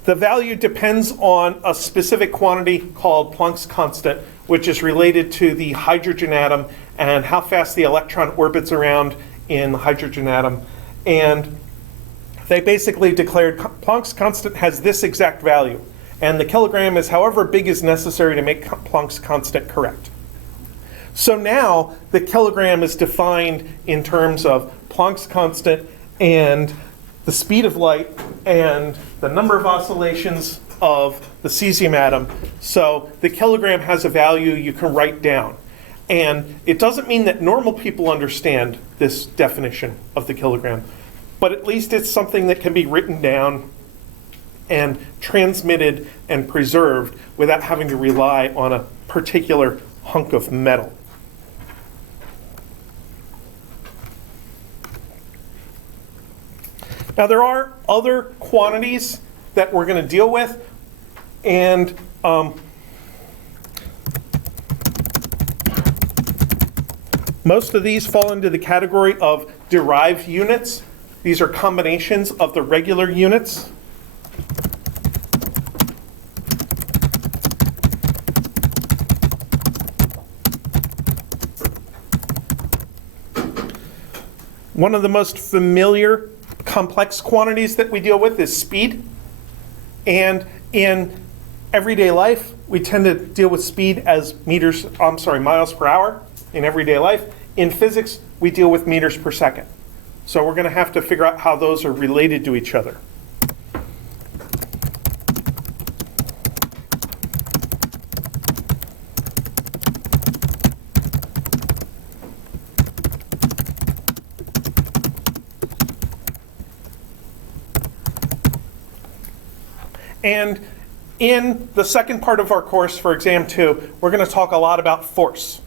the value depends on a specific quantity called Planck's constant, which is related to the hydrogen atom and how fast the electron orbits around in the hydrogen atom. And they basically declared Planck's constant has this exact value, and the kilogram is however big is necessary to make Planck's constant correct. So now the kilogram is defined in terms of Planck's constant and the speed of light and the number of oscillations of the cesium atom. So the kilogram has a value you can write down. And it doesn't mean that normal people understand this definition of the kilogram, but at least it's something that can be written down and transmitted and preserved without having to rely on a particular hunk of metal. Now there are other quantities that we're going to deal with, and most of these fall into the category of derived units. These are combinations of the regular units. One of the most familiar complex quantities that we deal with is speed. And in everyday life, we tend to deal with speed as miles per hour in everyday life. In physics, we deal with meters per second. So we're going to have to figure out how those are related to each other. And in the second part of our course for exam 2, we're going to talk a lot about force.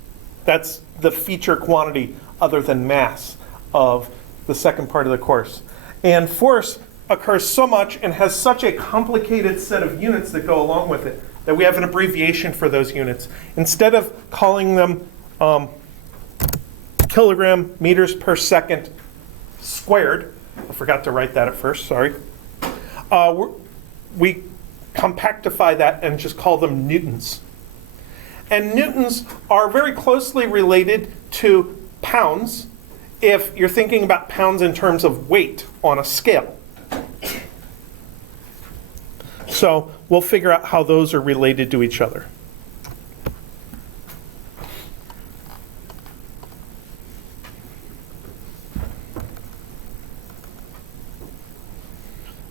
That's the feature quantity other than mass of the second part of the course. And force occurs so much and has such a complicated set of units that go along with it that we have an abbreviation for those units. Instead of calling them kilogram meters per second squared, I forgot to write that at first, sorry. We compactify that and just call them newtons. And newtons are very closely related to pounds if you're thinking about pounds in terms of weight on a scale. So we'll figure out how those are related to each other.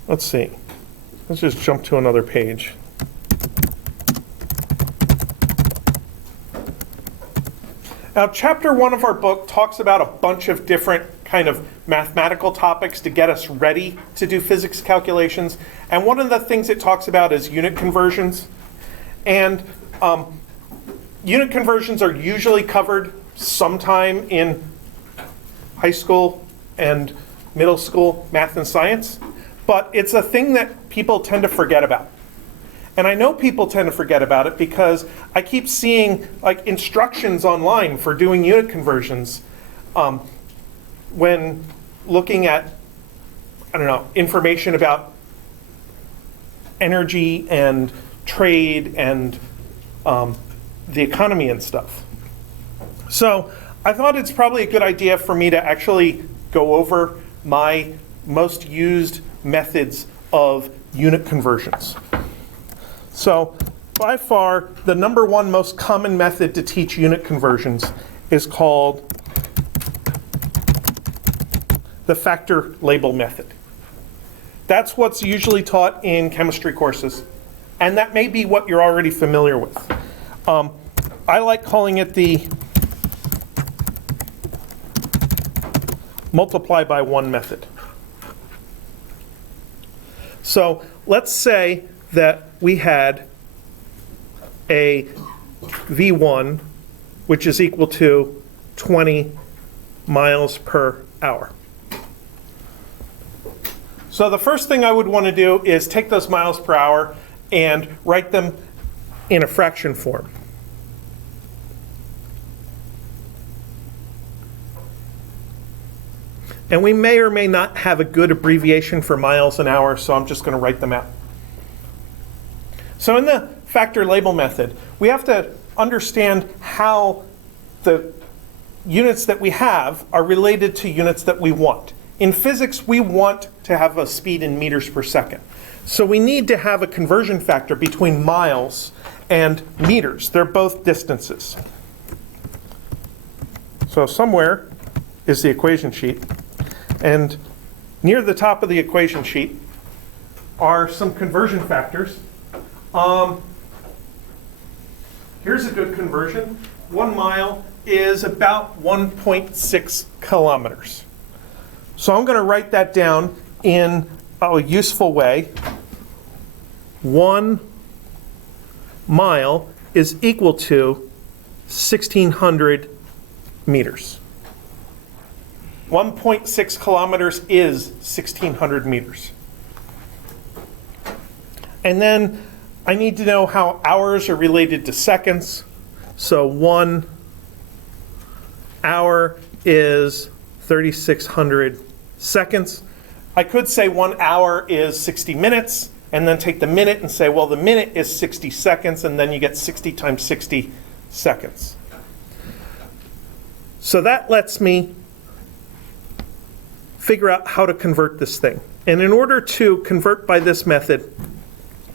Let's see. Let's just jump to another page. Now, chapter 1 of our book talks about a bunch of different kind of mathematical topics to get us ready to do physics calculations. And one of the things it talks about is unit conversions. And unit conversions are usually covered sometime in high school and middle school math and science. But it's a thing that people tend to forget about. And I know people tend to forget about it because I keep seeing like instructions online for doing unit conversions when looking at, information about energy and trade and the economy and stuff. So I thought it's probably a good idea for me to actually go over my most used methods of unit conversions. So by far, the number one most common method to teach unit conversions is called the factor label method. That's what's usually taught in chemistry courses, and that may be what you're already familiar with. I like calling it the multiply by 1 method. So let's say that we had a V1, which is equal to 20 miles per hour. So the first thing I would want to do is take those miles per hour and write them in a fraction form. And we may or may not have a good abbreviation for miles an hour, so I'm just going to write them out. So in the factor label method, we have to understand how the units that we have are related to units that we want. In physics, we want to have a speed in meters per second. So we need to have a conversion factor between miles and meters. They're both distances. So somewhere is the equation sheet. And near the top of the equation sheet are some conversion factors. Here's a good conversion. 1 mile is about 1.6 kilometers. So I'm going to write that down in a useful way. 1 mile is equal to 1,600 meters. 1.6 kilometers is 1,600 meters. And then I need to know how hours are related to seconds. So 1 hour is 3,600 seconds. I could say 1 hour is 60 minutes, and then take the minute and say, well, the minute is 60 seconds, and then you get 60 times 60 seconds. So that lets me figure out how to convert this thing. And in order to convert by this method,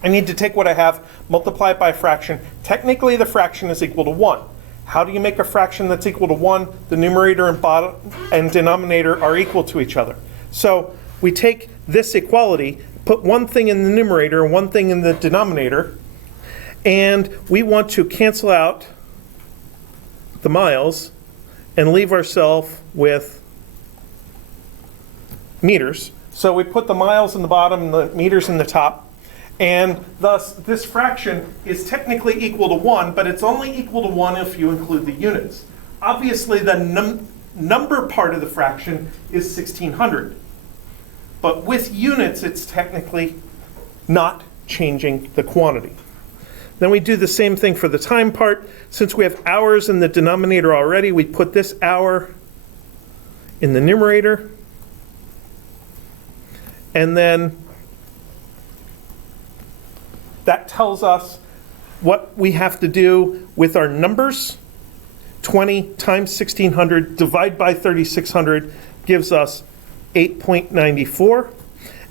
I need to take what I have, multiply it by a fraction. Technically, the fraction is equal to 1. How do you make a fraction that's equal to 1? The numerator and denominator are equal to each other. So we take this equality, put one thing in the numerator and one thing in the denominator, and we want to cancel out the miles and leave ourselves with meters. So we put the miles in the bottom and the meters in the top. And thus, this fraction is technically equal to 1, but it's only equal to 1 if you include the units. Obviously, the number part of the fraction is 1600. But with units, it's technically not changing the quantity. Then we do the same thing for the time part. Since we have hours in the denominator already, we put this hour in the numerator. And then that tells us what we have to do with our numbers. 20 times 1600 divided by 3600 gives us 8.94.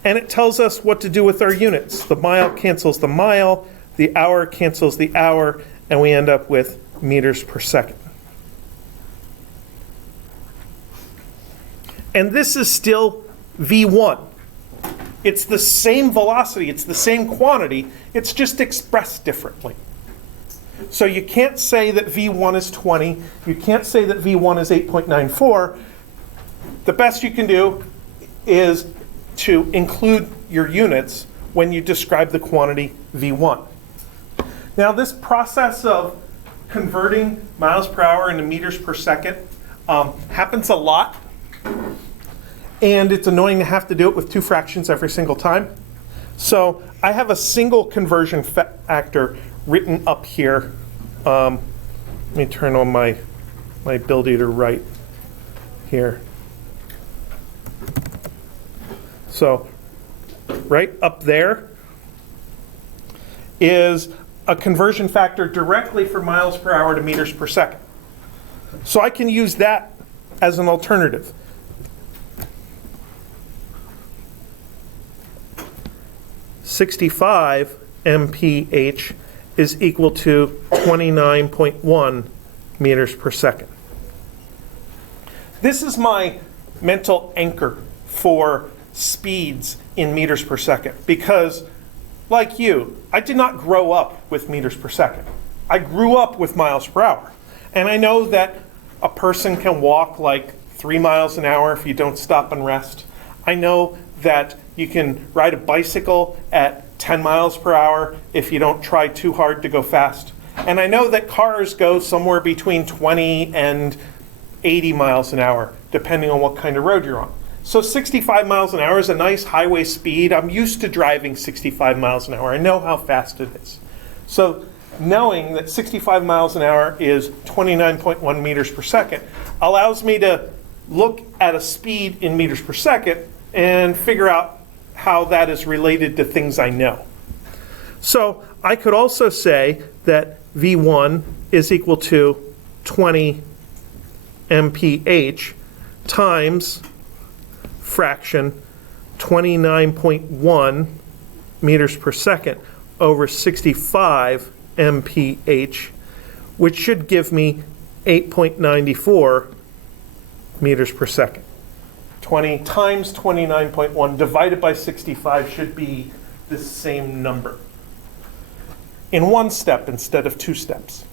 And it tells us what to do with our units. The mile cancels the mile, the hour cancels the hour, and we end up with meters per second. And this is still V1. It's the same velocity, it's the same quantity, it's just expressed differently. So you can't say that V1 is 20, you can't say that V1 is 8.94. The best you can do is to include your units when you describe the quantity V1. Now this process of converting miles per hour into meters per second happens a lot. And it's annoying to have to do it with two fractions every single time. So I have a single conversion factor written up here. Let me turn on my ability to write here. So right up there is a conversion factor directly for miles per hour to meters per second. So I can use that as an alternative. 65 mph is equal to 29.1 meters per second. This is my mental anchor for speeds in meters per second because, like you, I did not grow up with meters per second. I grew up with miles per hour. And I know that a person can walk like 3 miles an hour if you don't stop and rest. I know that you can ride a bicycle at 10 miles per hour if you don't try too hard to go fast. And I know that cars go somewhere between 20 and 80 miles an hour, depending on what kind of road you're on. So 65 miles an hour is a nice highway speed. I'm used to driving 65 miles an hour. I know how fast it is. So knowing that 65 miles an hour is 29.1 meters per second allows me to look at a speed in meters per second and figure out how that is related to things I know. So I could also say that V1 is equal to 20 mph times fraction 29.1 meters per second over 65 mph, which should give me 8.94 meters per second. 20 times 29.1 divided by 65 should be the same number in one step instead of two steps.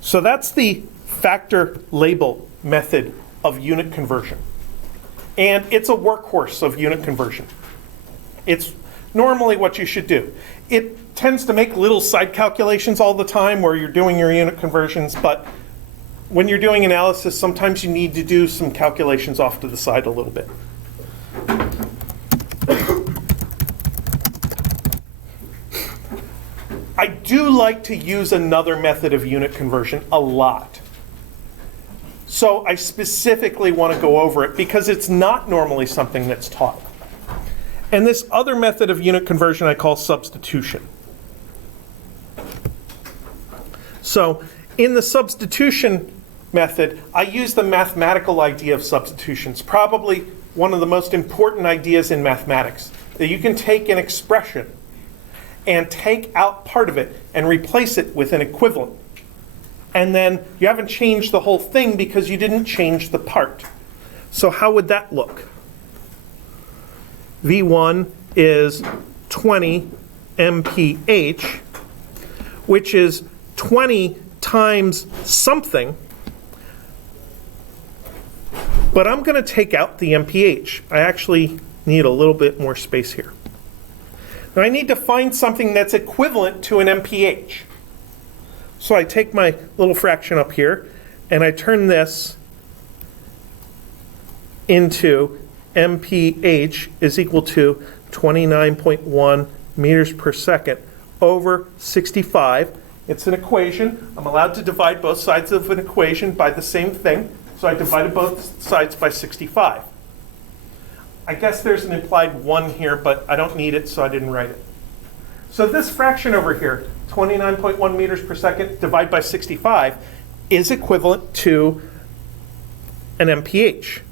So that's the factor label method of unit conversion. And it's a workhorse of unit conversion. It's normally what you should do. It tends to make little side calculations all the time where you're doing your unit conversions, but when you're doing analysis, sometimes you need to do some calculations off to the side a little bit. I do like to use another method of unit conversion a lot. So I specifically want to go over it because it's not normally something that's taught. And this other method of unit conversion I call substitution. So in the substitution method, I use the mathematical idea of substitutions, probably one of the most important ideas in mathematics, that you can take an expression and take out part of it and replace it with an equivalent. And then you haven't changed the whole thing because you didn't change the part. So how would that look? V1 is 20 mph, which is 20 times something, but I'm going to take out the mph. I actually need a little bit more space here. Now I need to find something that's equivalent to an mph. So I take my little fraction up here and I turn this into mph is equal to 29.1 meters per second over 65. It's an equation. I'm allowed to divide both sides of an equation by the same thing. So I divided both sides by 65. I guess there's an implied 1 here, but I don't need it, so I didn't write it. So this fraction over here, 29.1 meters per second divided by 65, is equivalent to an mph.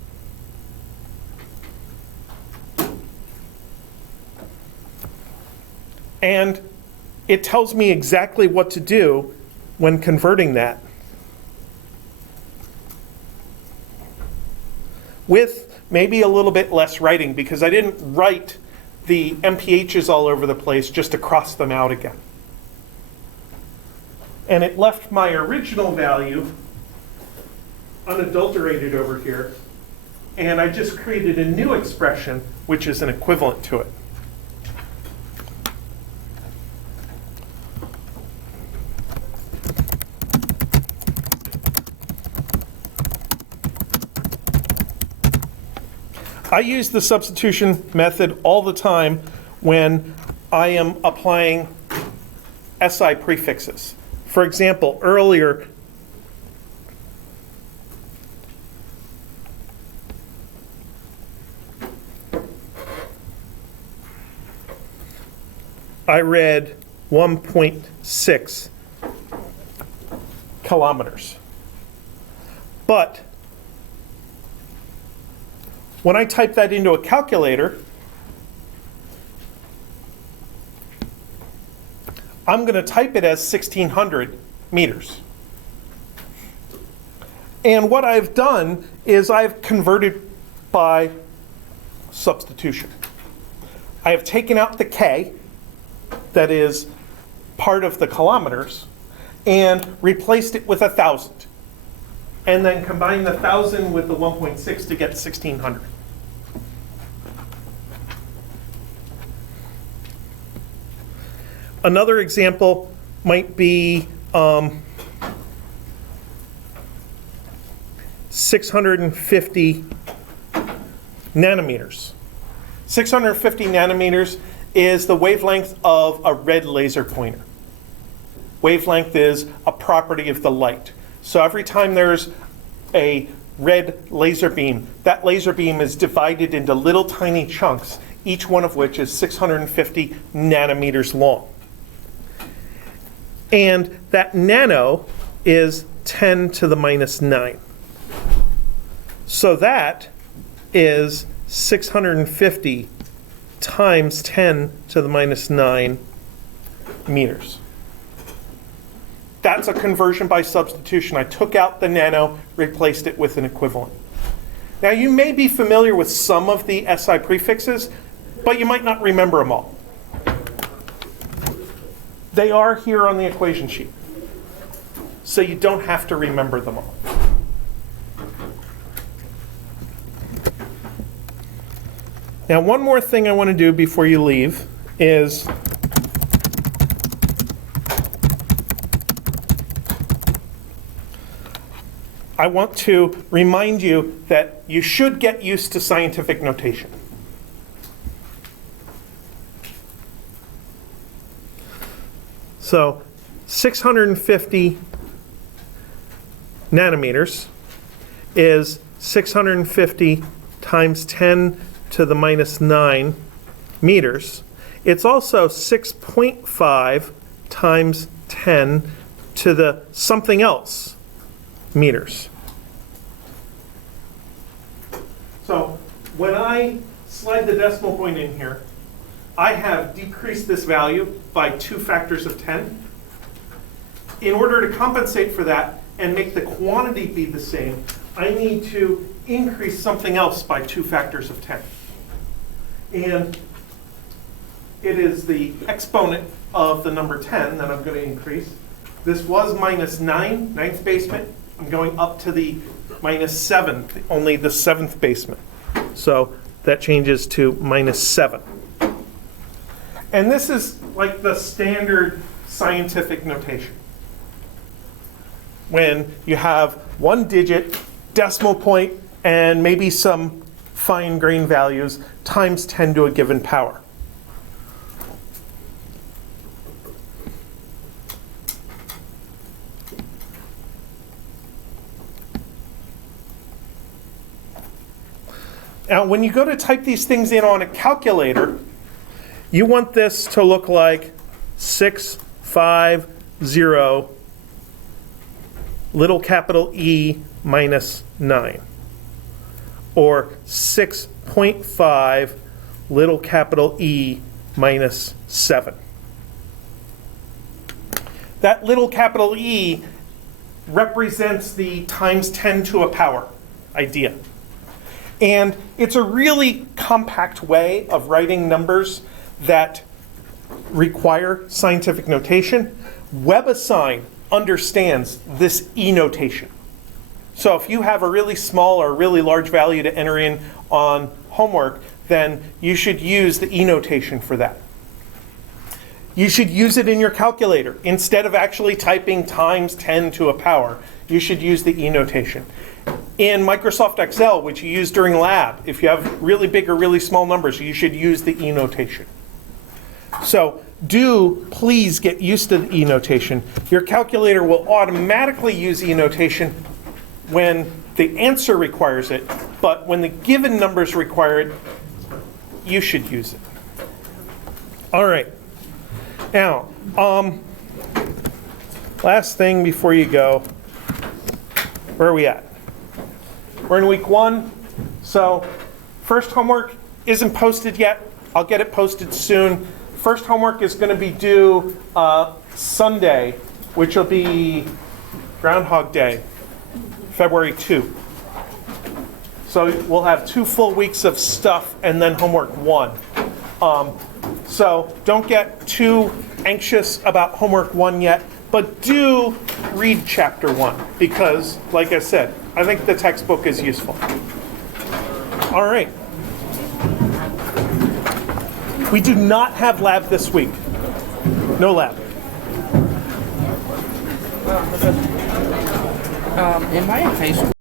And it tells me exactly what to do when converting that, with maybe a little bit less writing, because I didn't write the mpHs all over the place just to cross them out again. And it left my original value unadulterated over here, and I just created a new expression which is an equivalent to it. I use the substitution method all the time when I am applying SI prefixes. For example, earlier, I read 1.6 kilometers. But when I type that into a calculator, I'm going to type it as 1,600 meters. And what I've done is I've converted by substitution. I have taken out the K, that is part of the kilometers, and replaced it with 1,000. And then combine the 1,000 with the 1.6 to get 1,600. Another example might be 650 nanometers. 650 nanometers is the wavelength of a red laser pointer. Wavelength is a property of the light. So every time there's a red laser beam, that laser beam is divided into little tiny chunks, each one of which is 650 nanometers long. And that nano is 10 to the minus 9. So that is 650 times 10 to the minus 9 meters. That's a conversion by substitution. I took out the nano, replaced it with an equivalent. Now you may be familiar with some of the SI prefixes, but you might not remember them all. They are here on the equation sheet, so you don't have to remember them all. Now, one more thing I want to do before you leave is I want to remind you that you should get used to scientific notation. So 650 nanometers is 650 times 10 to the minus 9 meters. It's also 6.5 times 10 to the something else meters. So when I slide the decimal point in here, I have decreased this value by 2 factors of 10. In order to compensate for that and make the quantity be the same, I need to increase something else by 2 factors of 10. And it is the exponent of the number 10 that I'm going to increase. This was minus 9, ninth basement. I'm going up to the minus 7, only the 7th basement. So that changes to minus 7. And this is like the standard scientific notation. When you have 1 digit, decimal point, and maybe some fine grain values times 10 to a given power. Now, when you go to type these things in on a calculator, you want this to look like 650 little capital E minus 9, or 6.5 little capital E minus 7. That little capital E represents the times 10 to a power idea. And it's a really compact way of writing numbers that require scientific notation. WebAssign understands this E notation. So if you have a really small or really large value to enter in on homework, then you should use the E notation for that. You should use it in your calculator. Instead of actually typing times 10 to a power, you should use the E notation. In Microsoft Excel, which you use during lab, if you have really big or really small numbers, you should use the E notation. So do please get used to the E notation. Your calculator will automatically use E notation when the answer requires it, but when the given numbers require it, you should use it. All right. Now, last thing before you go, where are we at? We're in week 1, so first homework isn't posted yet. I'll get it posted soon. First homework is going to be due Sunday, which will be Groundhog Day, February 2. So we'll have 2 full weeks of stuff and then homework 1. So don't get too anxious about homework 1 yet, but do read chapter 1 because, like I said, I think the textbook is useful. All right. We do not have lab this week. No lab. In my high school,